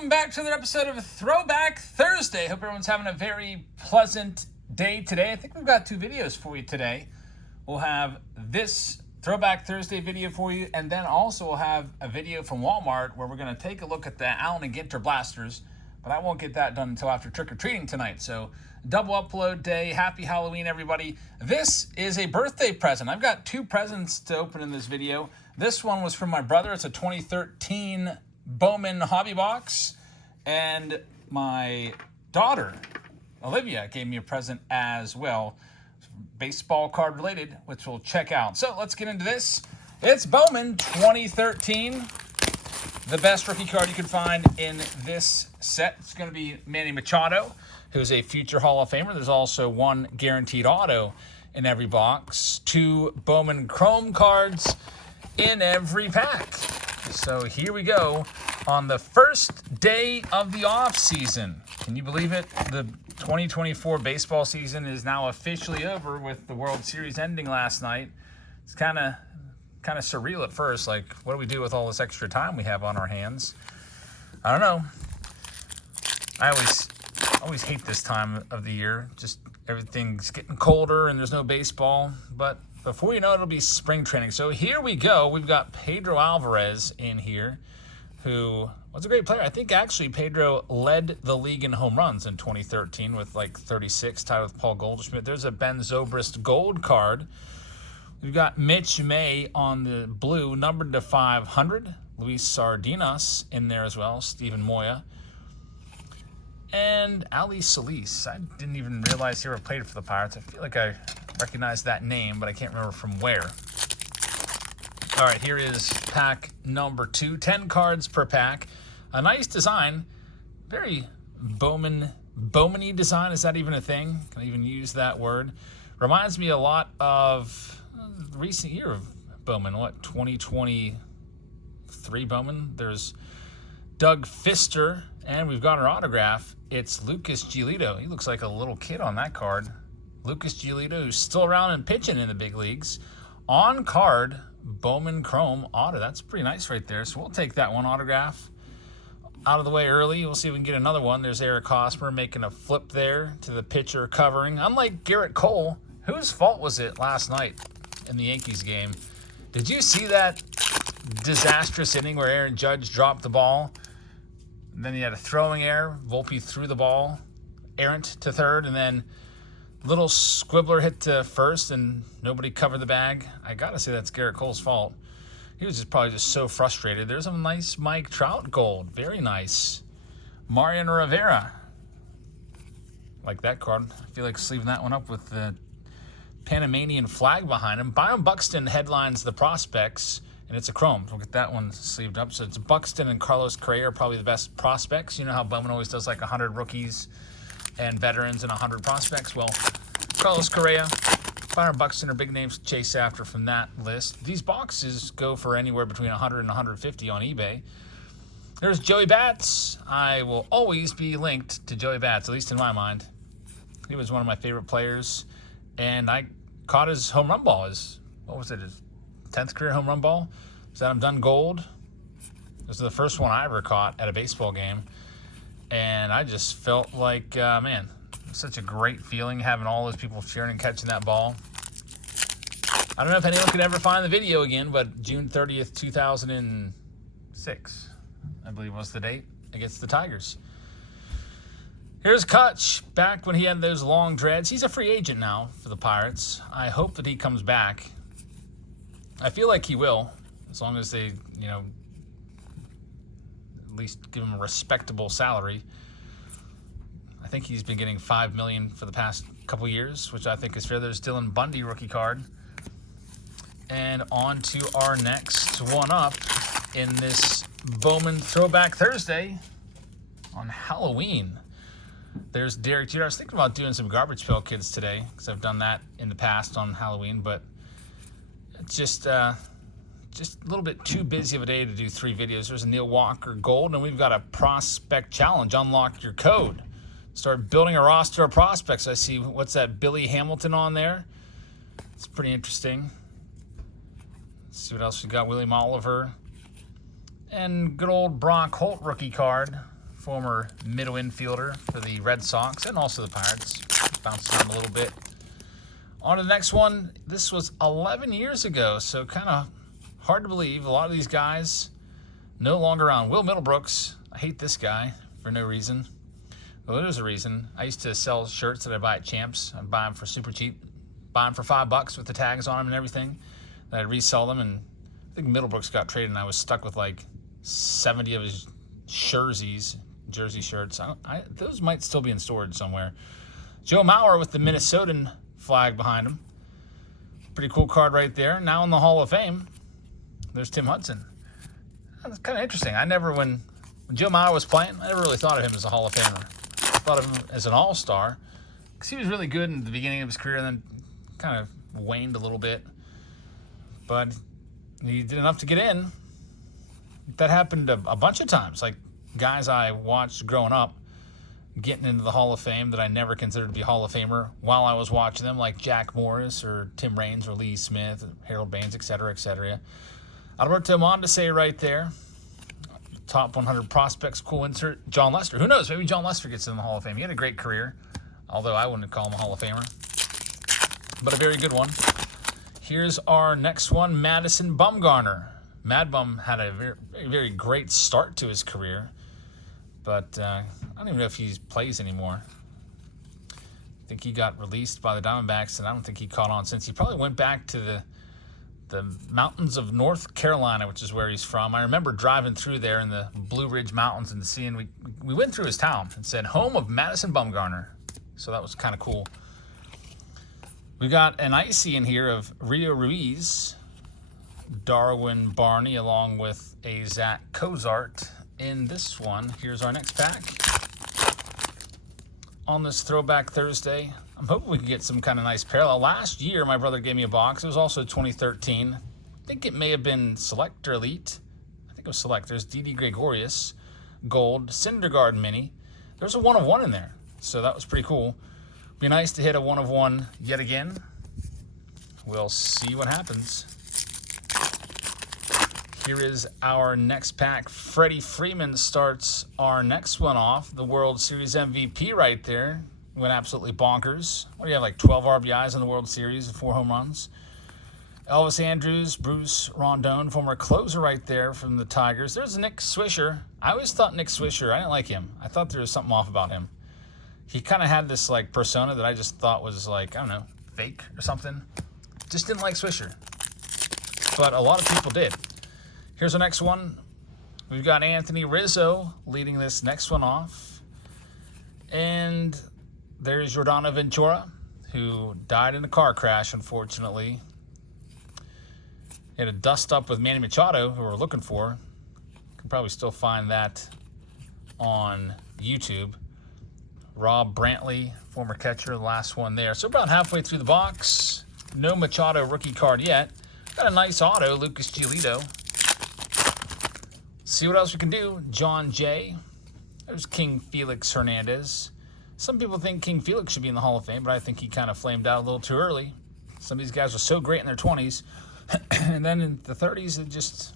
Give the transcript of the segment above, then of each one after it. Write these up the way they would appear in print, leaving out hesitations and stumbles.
Welcome back to another episode of Throwback Thursday. Hope everyone's having a very pleasant day today. I think we've got two videos for you today. We'll have this Throwback Thursday video for you, and then also we'll have a video from Walmart where we're going to take a look at the Allen and Ginter blasters, but I won't get that done until after trick-or-treating tonight. So double upload day. Happy Halloween, everybody. This is a birthday present. I've got two presents to open in this video. This one was from my brother. It's a 2013 Bowman hobby box, and my daughter Olivia gave me a present as well, baseball card related, which we'll check out. So let's get into this. It's Bowman 2013, the best rookie card you could find in this set. It's going to be Manny Machado, who's a future Hall of Famer. There's also one guaranteed auto in every box, two Bowman Chrome cards in every pack. So here we go on the first day of the off season. Can you believe it? The 2024 baseball season is now officially over with the World Series ending last night. It's kind of surreal at first. Like, what do we do with all this extra time we have on our hands? I don't know. I always hate this time of the year. Just everything's getting colder and there's no baseball. But before you know it, it'll be spring training. So here we go. We've got Pedro Alvarez in here, who was a great player. I think actually Pedro led the league in home runs in 2013 with like 36, tied with Paul Goldschmidt. There's a Ben Zobrist gold card. We've got Mitch May on the blue, numbered to 500. Luis Sardinas in there as well. Steven Moya. And Ali Solis. I didn't even realize he ever played for the Pirates. I feel like I recognize that name, but I can't remember from where. All right, here is pack number 2. 10 cards per pack. A nice design. Very Bowman-y design. Is that even a thing? Can I even use that word? Reminds me a lot of the recent year of Bowman. What, 2023 Bowman? There's Doug Fister, and we've got our autograph. It's Lucas Giolito. He looks like a little kid on that card. Lucas Giolito, who's still around and pitching in the big leagues. On card, Bowman Chrome auto. That's pretty nice right there. So we'll take that one autograph out of the way early. We'll see if we can get another one. There's Eric Hosmer making a flip there to the pitcher covering. Unlike Garrett Cole, whose fault was it last night in the Yankees game? Did you see that disastrous inning where Aaron Judge dropped the ball? And then he had a throwing error. Volpe threw the ball errant to third, and then little squibbler hit to first, and nobody covered the bag. I gotta say that's Garrett Cole's fault. He was probably so frustrated. There's a nice Mike Trout gold. Very nice. Marian Rivera. Like that card. I feel like sleeving that one up with the Panamanian flag behind him. Byron Buxton headlines the prospects, and it's a chrome. We'll get that one sleeved up. So it's Buxton and Carlos Correa are probably the best prospects. You know how Bowman always does like 100 rookies and veterans and 100 prospects? Well, Carlos Correa, Byron Buxton are big names to chase after from that list. These boxes go for anywhere between 100 and 150 on eBay. There's Joey Bats. I will always be linked to Joey Bats, at least in my mind. He was one of my favorite players, and I caught his home run ball. His 10th career home run ball. Was that done gold? It was the first one I ever caught at a baseball game. And I just felt like, man, such a great feeling having all those people cheering and catching that ball. I don't know if anyone could ever find the video again, but June 30th, 2006, I believe was the date, against the Tigers. Here's Kutch, back when he had those long dreads. He's a free agent now for the Pirates. I hope that he comes back. I feel like he will, as long as they, at least give him a respectable salary. I think he's been getting $5 million for the past couple years, which I think is fair. There's Dylan Bundy rookie card. And on to our next one up in this Bowman Throwback Thursday on Halloween. There's Derek Jeter. I was thinking about doing some Garbage Pail Kids today, because I've done that in the past on Halloween, but it's just a little bit too busy of a day to do 3 videos. There's a Neil Walker gold, and we've got a prospect challenge. Unlock your code. Start building a roster of prospects. I see, what's that, Billy Hamilton on there? It's pretty interesting. Let's see what else we got. William Oliver. And good old Brock Holt rookie card former middle infielder for the Red Sox and also the Pirates. Bounced around a little bit. On to the next one. This was 11 years ago, so kind of hard to believe. A lot of these guys no longer around. Will Middlebrooks. I hate this guy for no reason. Well, there's a reason. I used to sell shirts that I buy at Champs. I'd buy them for super cheap. Buy them for $5 with the tags on them and everything. Then I'd resell them, and I think Middlebrooks got traded, and I was stuck with like 70 of his jersey shirts. Those might still be in storage somewhere. Joe Mauer with the Minnesotan flag behind him. Pretty cool card right there. Now in the Hall of Fame, there's Tim Hudson. That's kind of interesting. When Joe Mauer was playing, I never really thought of him as a Hall of Famer. I thought of him as an all-star because he was really good in the beginning of his career and then kind of waned a little bit. But he did enough to get in. That happened a bunch of times. Like guys I watched growing up getting into the Hall of Fame that I never considered to be Hall of Famer while I was watching them, like Jack Morris or Tim Raines or Lee Smith, Harold Baines, etc., etc. Alberto Mondesi right there. Top 100 prospects, cool insert. John Lester. Who knows? Maybe John Lester gets in the Hall of Fame. He had a great career, although I wouldn't call him a Hall of Famer. But a very good one. Here's our next one, Madison Bumgarner. Mad Bum had a very, very great start to his career, but I don't even know if he plays anymore. I think he got released by the Diamondbacks, and I don't think he caught on since. He probably went back to the mountains of North Carolina, which is where he's from. I remember driving through there in the Blue Ridge Mountains and seeing, we went through his town and said, home of Madison Bumgarner. So that was kind of cool. We got an icy in here of Rio Ruiz, Darwin Barney, along with a Zach Cozart in this one. Here's our next pack. On this Throwback Thursday, I'm hoping we can get some kind of nice parallel. Last year, my brother gave me a box. It was also 2013. I think it may have been Select or Elite. I think it was Select. There's Didi Gregorius, Gold, Syndergaard Mini. There's a 1 of 1 in there, so that was pretty cool. Be nice to hit a 1 of 1 yet again. We'll see what happens. Here is our next pack. Freddie Freeman starts our next one off. The World Series MVP right there. Went absolutely bonkers. What do you have, like 12 RBIs in the World Series and 4 home runs? Elvis Andrews, Bruce Rondon, former closer right there from the Tigers. There's Nick Swisher. I always thought Nick Swisher, I didn't like him. I thought there was something off about him. He kind of had this like persona that I just thought was like, I don't know, fake or something. Just didn't like Swisher. But a lot of people did. Here's our next one. We've got Anthony Rizzo leading this next one off. And there's Jordano Ventura, who died in a car crash, unfortunately. He had a dust up with Manny Machado, who we're looking for. You can probably still find that on YouTube. Rob Brantley, former catcher, the last one there. So about halfway through the box. No Machado rookie card yet. Got a nice auto, Lucas Giolito. See what else we can do. John Jay. There's King Felix Hernandez. Some people think King Felix should be in the Hall of Fame, but I think he kind of flamed out a little too early. Some of these guys were so great in their 20s, and then in the 30s,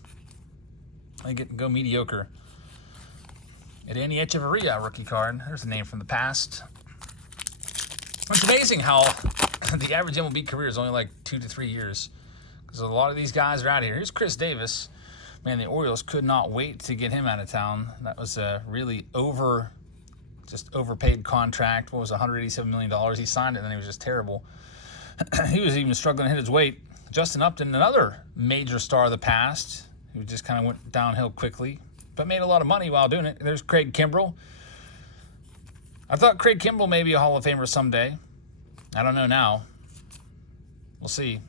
they go mediocre. Addani Echeverria rookie card. There's a name from the past. It's amazing how the average MLB career is only like 2 to 3 years, because a lot of these guys are out of here. Here's Chris Davis. Man, the Orioles could not wait to get him out of town. That was a really overpaid contract. What was it, $187 million? He signed it, and then he was just terrible. He was even struggling to hit his weight. Justin Upton, another major star of the past, who just kind of went downhill quickly, but made a lot of money while doing it. There's Craig Kimbrell. I thought Craig Kimbrell may be a Hall of Famer someday. I don't know now. We'll see.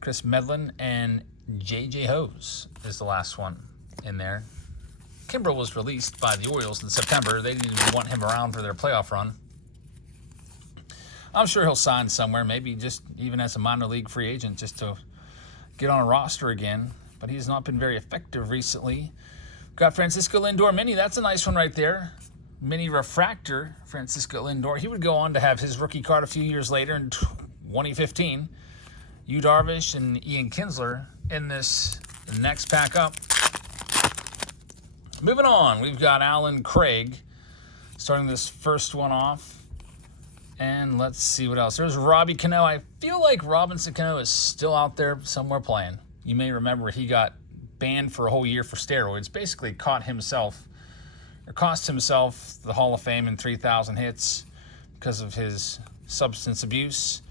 Chris Medlin and J.J. Hose is the last one in there. Kimbrell was released by the Orioles in September. They didn't even want him around for their playoff run. I'm sure he'll sign somewhere, maybe just even as a minor league free agent, just to get on a roster again. But he's not been very effective recently. Got Francisco Lindor Mini. That's a nice one right there. Mini Refractor, Francisco Lindor. He would go on to have his rookie card a few years later in 2015. Yu Darvish and Ian Kinsler in this next pack up. Moving on, we've got Alan Craig starting this first one off. And let's see what else. There's Robbie Cano. I feel like Robinson Cano is still out there somewhere playing. You may remember he got banned for a whole year for steroids. Basically cost himself the Hall of Fame and 3,000 hits because of his substance abuse.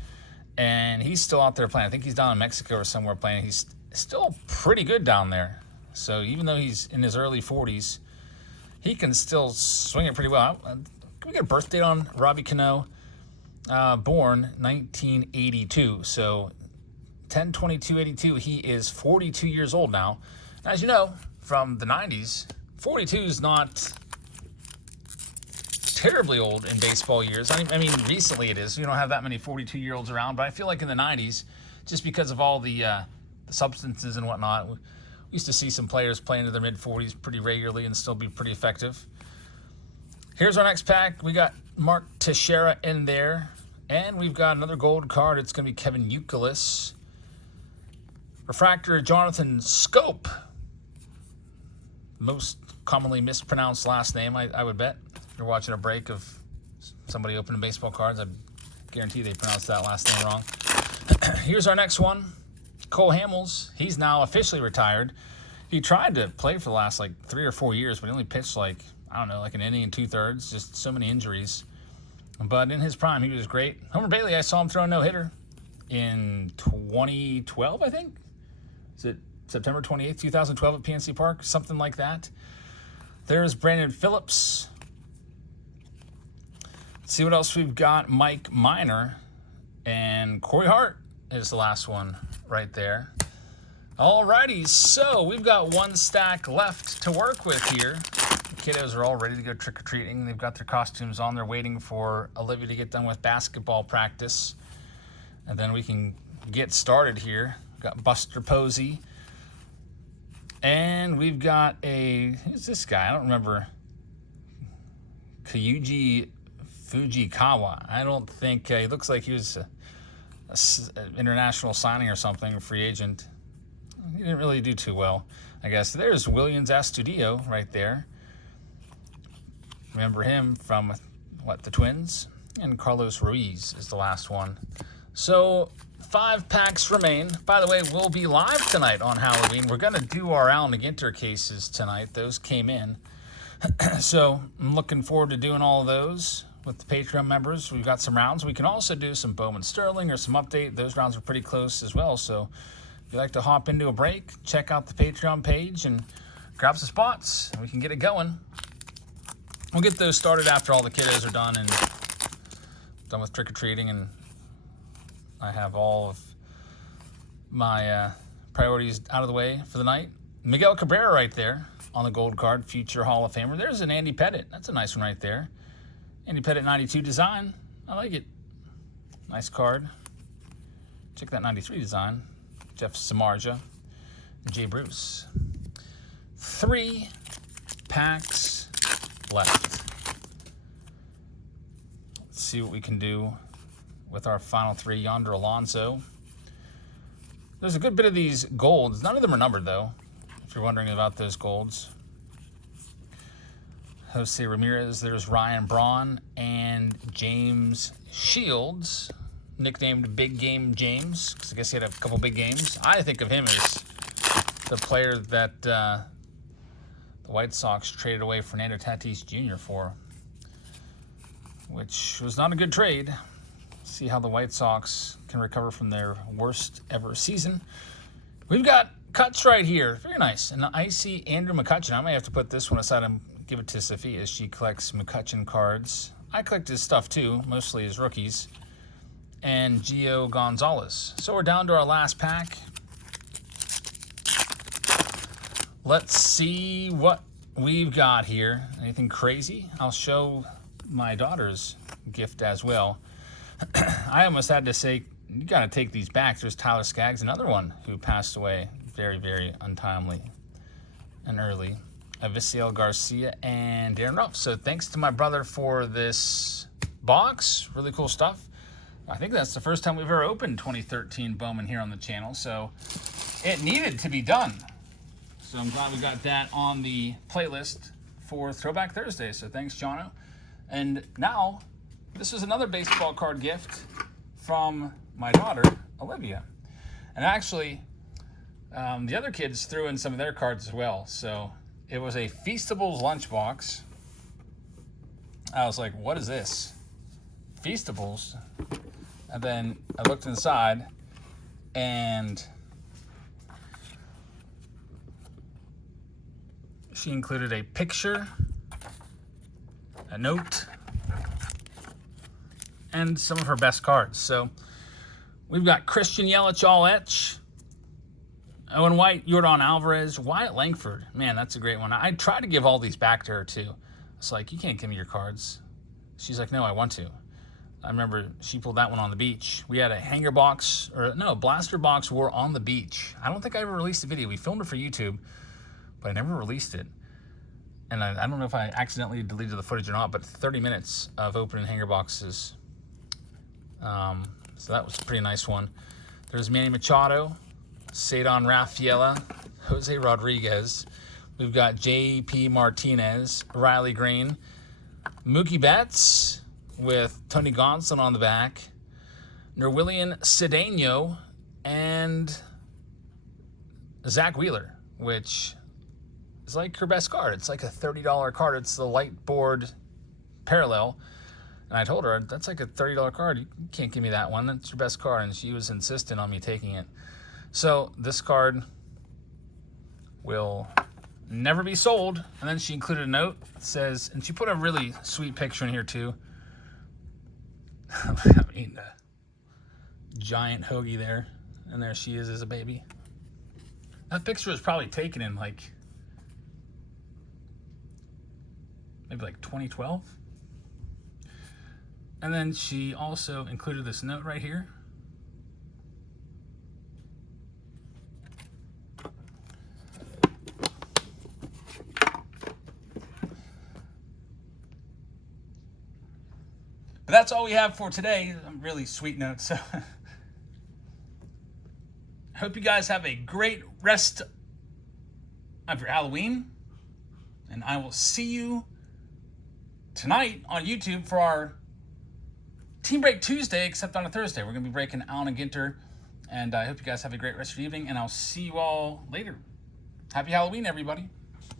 And he's still out there playing. I think he's down in Mexico or somewhere playing. He's still pretty good down there. So even though he's in his early 40s, he can still swing it pretty well. Can we get a birth date on Robbie Cano? Born 1982, so 10/22/82. He is 42 years old now. As you know from the 90s, 42 is not terribly old in baseball years. I mean, recently it is. You don't have that many 42-year-olds around, but I feel like in the 90s, just because of all the substances and whatnot, we used to see some players play into their mid-40s pretty regularly and still be pretty effective. Here's our next pack. We got Mark Teixeira in there. And we've got another gold card. It's going to be Kevin Youkilis. Refractor, Jonathan Scope. Most commonly mispronounced last name, I would bet. If you're watching a break of somebody opening baseball cards, I guarantee they pronounced that last name wrong. Here's our next one. Cole Hamels. He's now officially retired. He tried to play for the last 3 or 4 years, but he only pitched an inning and 2/3. Just so many injuries. But in his prime, he was great. Homer Bailey, I saw him throw a no-hitter in 2012, I think. Is it September 28th, 2012 at PNC Park? Something like that. There's Brandon Phillips. Let's see what else we've got. Mike Minor. And Corey Hart is the last one right there. Alrighty, so we've got one stack left to work with here. Kiddos are all ready to go trick-or-treating. They've got their costumes on. They're waiting for Olivia to get done with basketball practice. And then we can get started here. We've got Buster Posey. And we've got who's this guy? I don't remember. Kyuji Fujikawa. I don't think, he looks like he was an international signing or something, a free agent. He didn't really do too well, I guess. There's Williams Astudillo right there. Remember him from, the Twins? And Carlos Ruiz is the last one. So 5 packs remain. By the way, we'll be live tonight on Halloween. We're going to do our Alan McGinter cases tonight. Those came in. So I'm looking forward to doing all of those with the Patreon members. We've got some rounds. We can also do some Bowman Sterling or some update. Those rounds are pretty close as well. So if you'd like to hop into a break, check out the Patreon page and grab some spots. And we can get it going. We'll get those started after all the kiddos are done and done with trick-or-treating, and I have all of my priorities out of the way for the night. Miguel Cabrera right there on the gold card, future Hall of Famer. There's an Andy Pettitte. That's a nice one right there. Andy Pettitte 92 design. I like it. Nice card. Check that 93 design. Jeff Samardzija and Jay Bruce. 3 packs left. Let's see what we can do with our final 3. Yonder Alonso. There's a good bit of these golds. None of them are numbered, though, if you're wondering about those golds. Jose Ramirez. There's Ryan Braun and James Shields, nicknamed Big Game James, because I guess he had a couple big games. I think of him as the player that the White Sox traded away Fernando Tatis Jr. for, which was not a good trade. See how the White Sox can recover from their worst ever season. We've got cuts right here. Very nice. An icy Andrew McCutchen. I may have to put this one aside and give it to Sophia as she collects McCutchen cards. I collect his stuff too, mostly his rookies. And Gio Gonzalez. So we're down to our last pack. Let's see what we've got here. Anything crazy? I'll show my daughter's gift as well. I almost had to say, you got to take these back. There's Tyler Skaggs, another one who passed away very, very untimely and early. Avisail Garcia and Darren Ruff. So thanks to my brother for this box. Really cool stuff. I think that's the first time we've ever opened 2013 Bowman here on the channel, so it needed to be done. So I'm glad we got that on the playlist for Throwback Thursday. So thanks, Jono. And now, this is another baseball card gift from my daughter, Olivia. And actually, the other kids threw in some of their cards as well. So it was a Feastables lunchbox. I was like, what is this? Feastables? And then I looked inside, and she included a picture, a note, and some of her best cards. So we've got Christian Yelich all etch, Owen White, Yordan Alvarez, Wyatt Langford. Man, that's a great one. I tried to give all these back to her too. It's like, you can't give me your cards. She's like, no, I want to. I remember she pulled that one on the beach. We had a hanger box, or no, blaster box war on the beach. I don't think I ever released a video. We filmed it for YouTube, but I never released it. And I don't know if I accidentally deleted the footage or not, but 30 minutes of opening hanger boxes. So that was a pretty nice one. There's Manny Machado, Cedon Rafaela, Jose Rodriguez. We've got J.P. Martinez, Riley Green, Mookie Betts with Tony Gonsolin on the back, Nerwillian Cedeno, and Zach Wheeler, which is like her best card. It's like a $30 card. It's the light board parallel. And I told her, that's like a $30 card. You can't give me that one. That's your best card. And she was insistent on me taking it. So this card will never be sold. And then she included a note that says, and she put a really sweet picture in here too. I'm eating a giant hoagie there. And there she is as a baby. That picture was probably taken in like, maybe like 2012. And then she also included this note right here. But that's all we have for today. A really sweet note. So I hope you guys have a great rest of your Halloween. And I will see you tonight on YouTube for our Team Break Tuesday, except on a Thursday. We're going to be breaking Allen and Ginter. And I hope you guys have a great rest of your evening. And I'll see you all later. Happy Halloween, everybody.